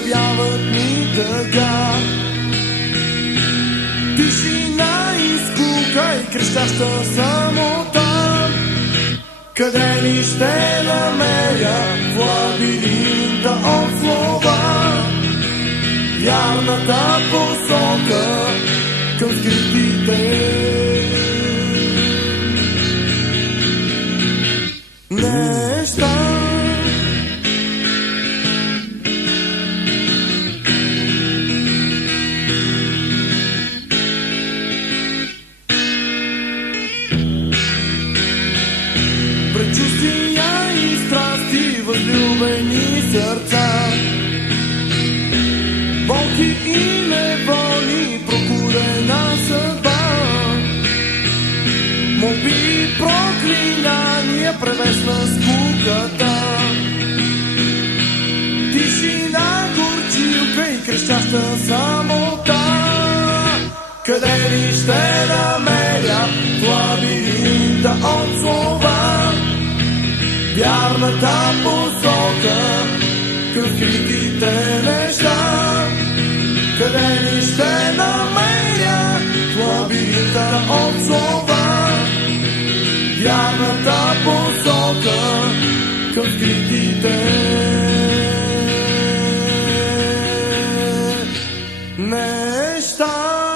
навяват ми тъга. Тишина и скука и крещяща самота. Къде ли ще намеря в лабиринта от слова вярната посока към скритите неща? Предчувствия и страсти, възлюбени сърца, болки и неволи, прокудена съдба, молби и проклинания, превесна скуката. Тишина, горчилка и крещяща самота. Къде ли ще намеря в лабиринта от слова вярната посока към скритите неща? Къде ли ще намеря в лабиринта от слова вярната посока към скритите неща?